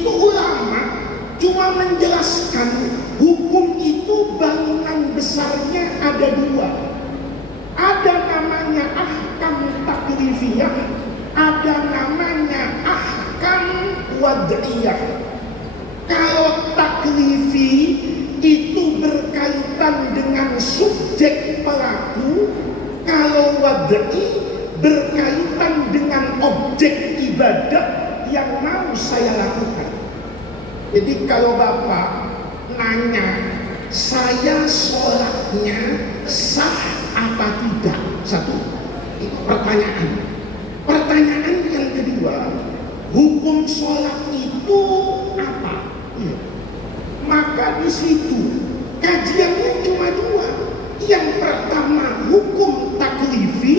Itu ulama cuma menjelaskan hukum itu bangunan besarnya ada dua. Ada namanya ahkam taklifiyah, ada namanya ahkam wad'iyah. Kalau taklifi itu berkaitan dengan subjek pelaku, kalau wad'i berkaitan dengan objek ibadah yang mau saya lakukan. Jadi kalau Bapak nanya, saya sholatnya sah apa tidak? Satu, itu pertanyaan. Pertanyaan yang kedua, hukum sholat itu apa? Maka di situ kajiannya cuma dua. Yang pertama hukum taklifi,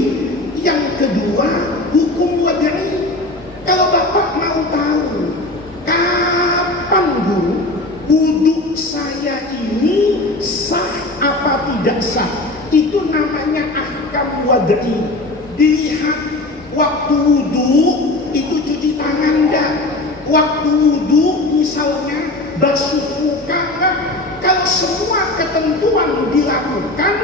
yang kedua hukum wad'i. Kalau Bapak mau tahu kapan guru wudhu saya ini sah apa tidak sah, itu namanya ahkam wad'i. Dilihat waktu wudhu itu cuci tangan enggak, waktu wudhu misalnya basuh muka enggak. Kalau semua ketentuan dilakukan,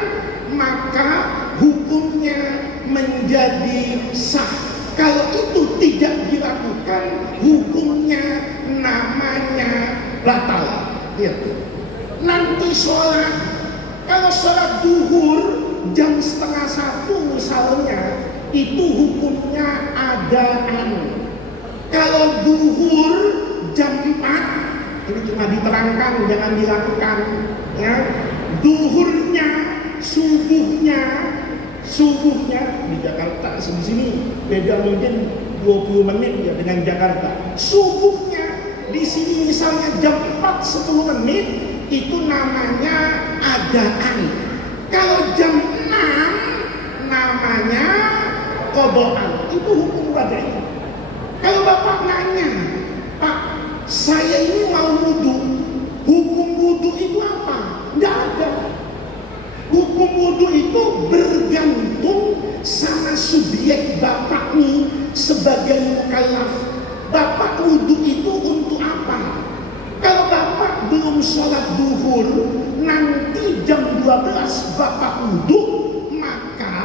maka hukumnya menjadi sah. Kalau itu tidak dilakukan, hukumnya namanya batal. Nanti sholat, kalau sholat duhur jam 12:30 misalnya, itu hukumnya adaan. Kalau duhur jam 4, ini cuma diterangkan, jangan dilakukan. Ya, duhurnya, subuhnya di Jakarta di sini beda mungkin 20 menit ya dengan Jakarta. Subuhnya di sini misalnya jam 4:10 itu namanya adaan. Kalau jam 6 namanya qadaan. Itu hukum wad'i. Kalau Bapak nanya, Pak, saya ini mau wudhu, hukum wudhu itu apa? Nggak ada. Hukum wudhu itu bergantung sama subjek Bapak nih sebagai mukallaf. Bapak wudhu itu untuk apa? Kalau Bapak belum sholat duhur, nanti jam 12 Bapak wudhu, maka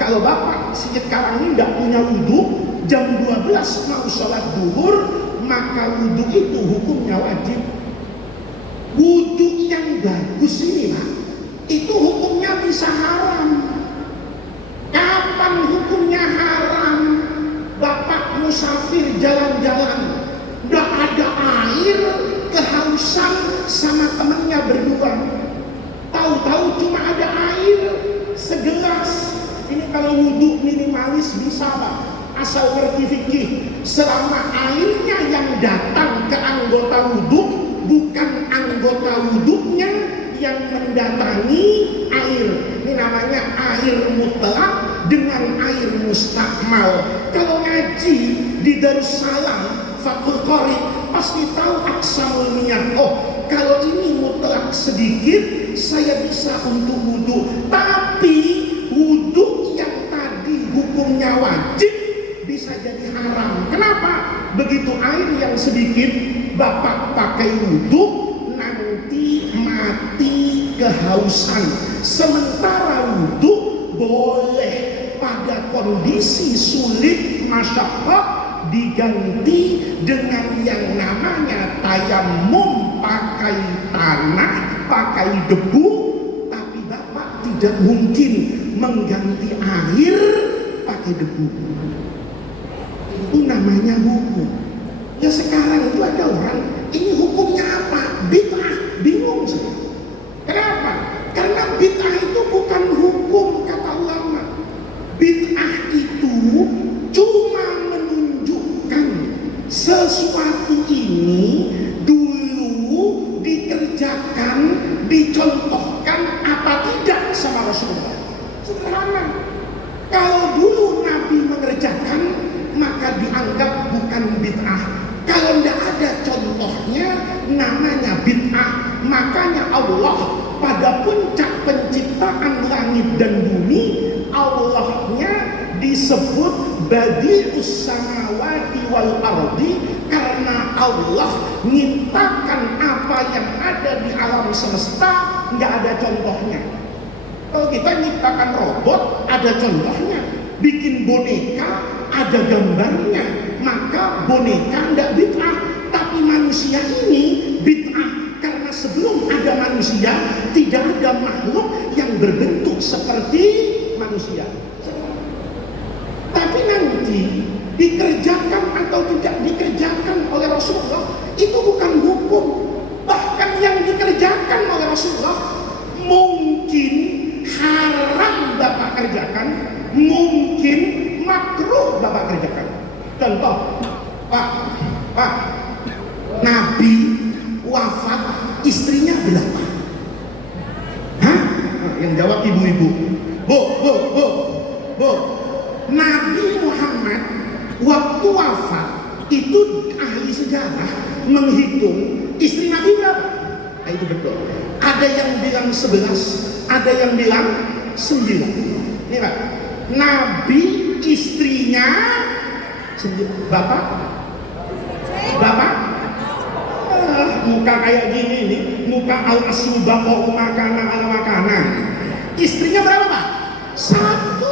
kalau Bapak sekarang ini nggak punya wudhu, jam 12 mau sholat duhur, maka wudhu itu hukumnya wajib. Wudhu yang bagus ini Pak, itu hukumnya bisa haram. Kapan hukumnya haram? Bapak musafir jalan-jalan, gak ada air, kehausan sama temennya berdua, tahu-tahu cuma ada air segelas. Ini kalau wudhu minimalis bisa Pak, asal ngerti fikih. Selama airnya yang datang ke anggota wudhu, bukan anggota wudhunya yang mendatangi air. Ini namanya air mutlak dengan air mustakmal. Kalau ngaji di Darussalam Fathul Qorib pasti tahu aksamul niat. Oh, kalau ini mutlak sedikit saya bisa untuk wudhu. Tapi wudhu yang tadi hukumnya wajib bisa jadi haram. Kenapa? Begitu air yang sedikit Bapak pakai wudhu, nanti mati kehausan. Sementara wudhu boleh pada kondisi sulit masyaqqah diganti dengan yang namanya tayamum, pakai tanah, pakai debu. Tapi Bapak tidak mungkin mengganti air pakai debu. Itu namanya hukum. Ya sekarang itu ada orang, ini hukumnya apa? Bid'ah, bingung sih. Kenapa? Karena bid'ah itu bukan hukum kata ulama. Bid'ah itu cuma menunjukkan sesuatu ini dulu dikerjakan, dicontohkan apa tidak sama Rasulullah. Sederhana. Kalau dulu Nabi mengerjakan, maka dianggap bukan bid'ah. Kalau tidak ada contohnya, namanya bid'ah. Makanya Allah pada puncak penciptaan langit dan bumi, Allahnya disebut Badi'us samawati wal ardi, karena Allah menciptakan apa yang ada di alam semesta nggak ada contohnya. Kalau kita menciptakan robot ada contohnya, bikin boneka ada gambarnya, maka boneka nggak bid'ah. Tapi manusia ini bid'ah, karena sebelum ada manusia tidak ada makhluk yang berbentuk seperti manusia. Tapi nanti dikerjakan atau tidak dikerjakan oleh Rasulullah itu bukan hukum. Bahkan yang dikerjakan oleh Rasulullah mungkin haram Bapak kerjakan, mungkin makruh Bapak kerjakan. Contoh, Pak, Nabi wafat istrinya berapa? Hah? Yang jawab ibu-ibu. Bu. Nabi Muhammad waktu wafat itu ahli sejarah menghitung istri Nabi berapa? Nah, itu betul. Ada yang bilang 11, ada yang bilang 9. Ini Pak, Nabi istrinya 9. Bapak? Muka kayak gini nih, muka al-asubaqo makana al-makana. Istrinya berapa Pak? 1,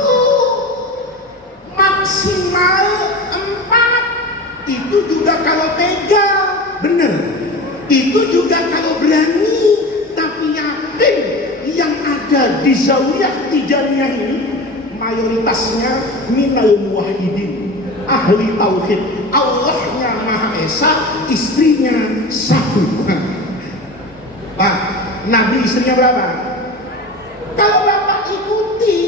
maksimal 4. Itu juga kalau tega, bener. Itu juga kalau berani. Tapi yakin yang ada di Zawiyah Tijaniyah ini mayoritasnya minal muwahhidin, ahli tauhid. Allahnya Maha Esa, istrinya 1. Pak, Nabi istrinya berapa? Kalau Bapak ikuti,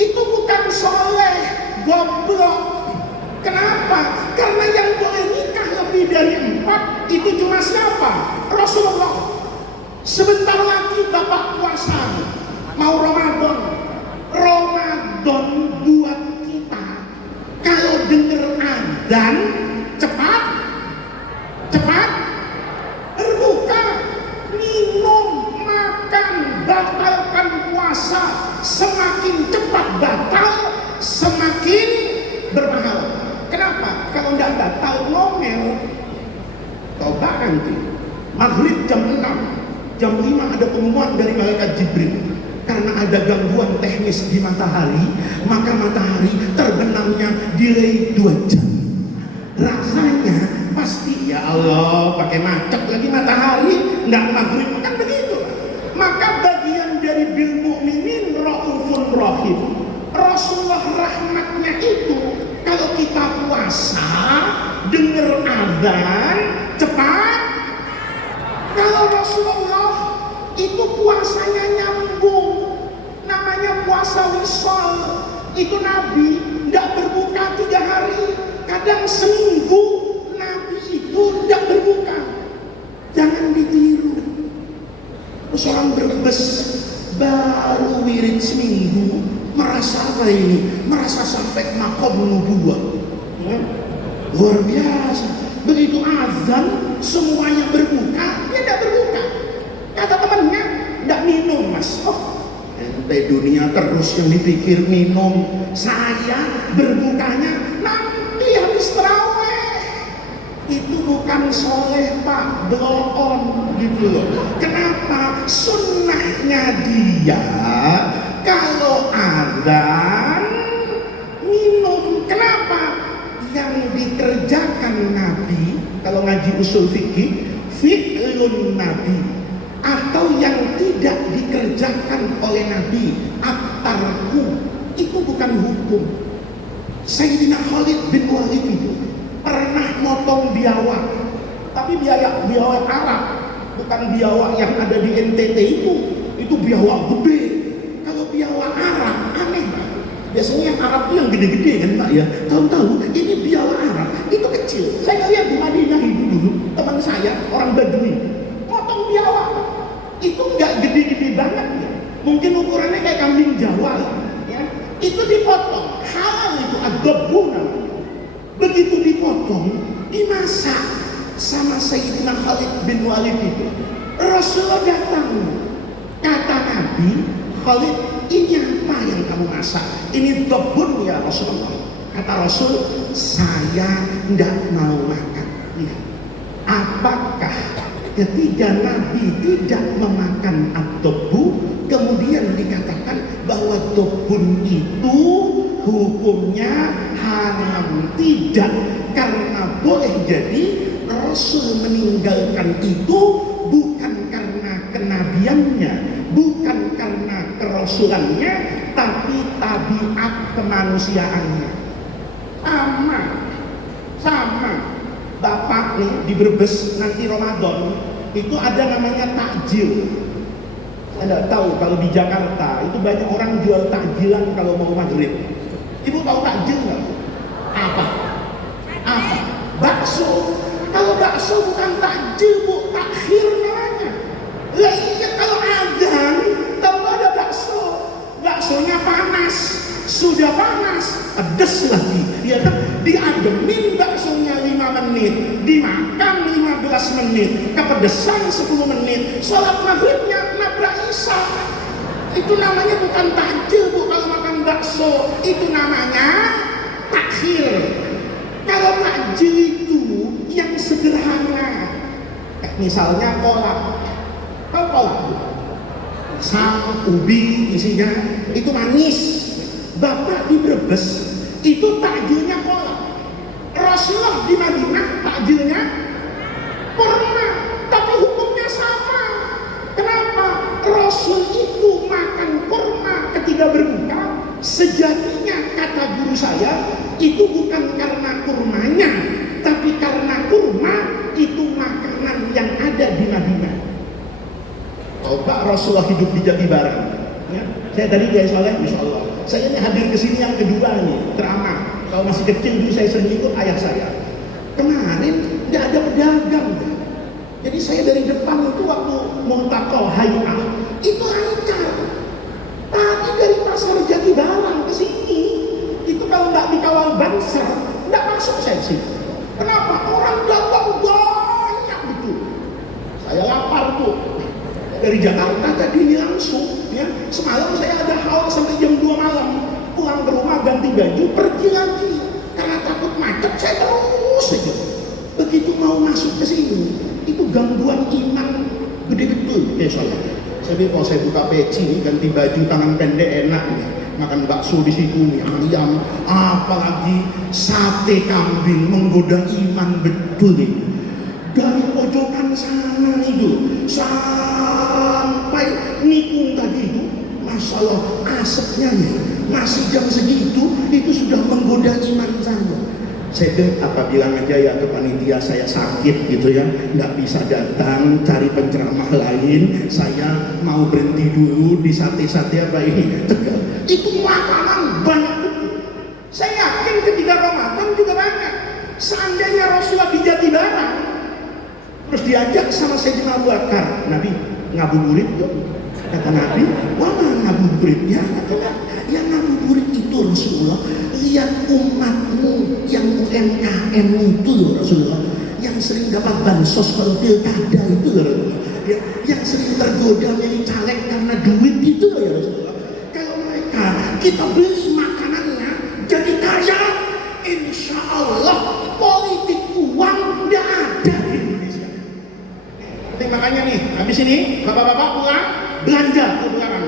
itu bukan soleh, goblok. Kenapa? Karena yang boleh nikah lebih dari 4 itu cuma siapa? Rasulullah. Sebentar lagi Bapak puasa, mau Ramadan. Ramadan buat kita kalau denger adzan cepat berbuka, minum, makan, batalkan puasa. Semakin cepat batal, semakin berpahala. Kenapa? Kalau nggak batal ngomel. Coba nanti maghrib jam 6, jam 5 ada pengumuman dari malaikat Jibril. Karena ada gangguan teknis di matahari, maka matahari terbenamnya delay 2 jam. Rasanya pasti ya Allah pakai macet lagi matahari, nggak maghrib, kan begitu. Maka bagian dari bil mukminin raufun rahim. Rasulullah rahmatnya itu kalau kita puasa denger adzan cepat. Kalau Rasulullah itu puasanya nyambung, namanya puasa wisol. Itu Nabi nggak berbuka 3 hari, kadang seminggu Nabi itu nggak berbuka. Jangan ditiru. Seorang Brebes baru wirid seminggu merasa apa ini? Merasa sampai makom nubuwah. Ya? Luar biasa. Begitu azan semuanya berbuka, dia tidak berbuka. Kata temannya, tidak minum mas. Oh, ente dunia terus yang dipikir minum. Saya berbukanya nanti habis terawih. Itu bukan soleh pak, blow on gitu loh. Kenapa? Sunnahnya dia kalau azan minum. Kenapa? Yang dikerjakan Nabi, kalau ngaji usul fikih, fi'lun Nabi, atau yang tidak dikerjakan oleh Nabi, at-tarku, itu bukan hukum. Sayyidina Khalid bin Walid itu pernah motong biawak, tapi biawak Arab, bukan biawak yang ada di NTT itu biawak gede. Kalau biawak Arab aneh. Biasanya yang Arab itu yang gede-gede kan Pak ya. Tahu-tahu ini biawak Arab itu kecil. Saya lihat di Madinah itu dulu, teman saya orang Badui motong biawak. Itu nggak gede-gede banget ya. Mungkin ukurannya kayak kambing Jawa ya. Itu dipotong. Halal itu ad-dabbu namanya. Begitu dipotong, dimasak sama Sayyidina Khalid bin Walid itu. Rasulullah datang. Kata Nabi, Khalid, ini apa yang kamu masak? Ini dabbun ya Rasulullah. Kata Rasul, saya tidak mau makan. Lihat, apakah ketika Nabi tidak memakan at-tobbu, kemudian dikatakan bahwa tobun itu hukumnya haram? Tidak, karena boleh jadi Rasul meninggalkan itu bukan karena kenabiannya, bukan karena kerasulannya, tapi tabiat kemanusiaannya. Sama Bapak nih di Brebes nanti Ramadan itu ada namanya takjil. Saya tidak tahu kalau di Jakarta itu banyak orang jual takjilan kalau mau maghrib. Ibu tahu takjil nggak? Apa? Bakso. Kalau bakso bukan takjil, Bu, takhir namanya. Lah iya, kalau adzan tahu ada baksonya panas, sudah panas, pedes lagi, ya kan? Diademin baksonya 5 menit, dimakan 15 menit, kepedesan 10 menit, sholat maghribnya nabrak isya. Itu namanya bukan takjil, Bu, kalau makan bakso. Itu namanya takhir. Kalau takjil itu yang sederhana, misalnya kolak. Tahu kolak, Bu? Sama ubi isinya, itu manis. Bapak di Brebes itu takjilnya kolak. Rasulullah di Madinah takjilnya kurma, tapi hukumnya sama. Kenapa? Rasul itu makan kurma ketika berbuka. Sejatinya, kata guru saya, itu bukan karena kurmanya, tapi karena kurma itu makanan yang ada di Madinah. Pak Rasulullah hidup di Jatibarang, ya. Saya tadi Kiai Soleh, Insya Allah. Saya ini hadir ke sini yang kedua nih, ceramah. Kalau masih kecil dulu saya sering ikut ayah saya. Kemarin tidak ada pedagang. Jadi saya dari depan itu waktu Multaqal Hay'ah itu lancar. Tadi dari pasar Jatibarang ke sini itu kalau nggak dikawal Bansar nggak masuk saya sih. Kenapa? Orang datang banyak betul. Saya lapar tuh. Dari Jakarta tadi ini langsung, ya. Semalam saya ada haul sampai jam 2 malam. Pulang ke rumah ganti baju, pergi lagi. Karena takut macet, saya terus aja. Begitu mau masuk ke sini, itu gangguan iman gede betul. Saya bilang, kalau saya buka peci nih, ganti baju tangan pendek enak nih. Makan bakso di situ nih, ayam, apalagi sate kambing menggoda iman betul nih. Dari pojokan sana itu sampai nikung tadi itu, masalah asapnya ya, masih jam segitu itu sudah menggoda iman saya. Saya bilang, apa bilang aja ya ke panitia saya sakit gitu ya, nggak bisa datang, cari penceramah lain, saya mau berhenti dulu di sate-sate apa ini Tegal. Itu makanan banyak betul. Saya yakin ketika Ramadan juga banyak. Seandainya Rasulullah di Jatibarang terus diajak sama Sayyidina Abu Bakar, Nabi ngabuburit dong. Kata Nabi, wah ngabuburitnya? Kata yang ngabuburit itu Rasulullah, lihat umatmu yang UMKM itu Rasulullah, yang sering dapat bansos kalau pilkada itu Rasulullah, ya, yang sering tergoda milih caleg karena duit itu ya Rasulullah. Kalau mereka kita beli makanannya jadi kaya, insya Allah politik uang tidak ada di Indonesia. Makanya nih, habis ini bapak-bapak pulang belanja ke belakang.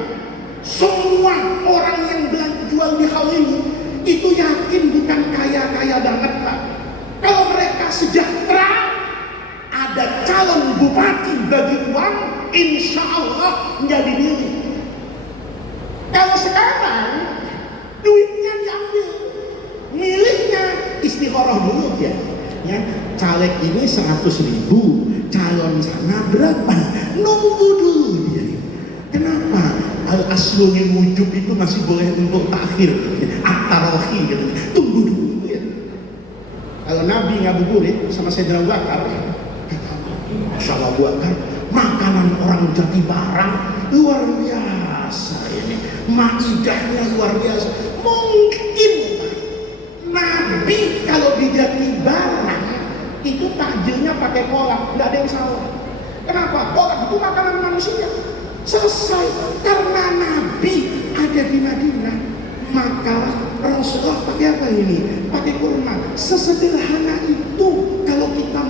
Semua orang yang jual di hal ini itu yakin bukan kaya-kaya banget, Pak. Kalau mereka sejahtera, ada calon bupati bagi uang, insya Allah menjadi milik. Kalau sekarang duitnya diambil, miliknya istikharah dulu ya. Ya, caleg ini 100.000, calon sana berapa? Nunggu dulu dia. Kenapa? Al-aslul wujub itu masih boleh untuk takhir, at-tarohi gitu. Tunggu dulu ya. Kalau Nabi ngabuburit sama Sayyidina Abu Bakar, Masya Allah Abu Bakar, makanan orang Jatibarang luar biasa ini, maidahnya luar biasa. Mungkin Nabi kalau di Jatibarang itu takjilnya pakai kolak, nggak ada yang salah. Kenapa? Kolak itu makanan manusia. Selesai. Karena Nabi ada di Madinah. maka Rasulullah pakai apa ini? Pakai kurma. Sesederhana itu kalau kita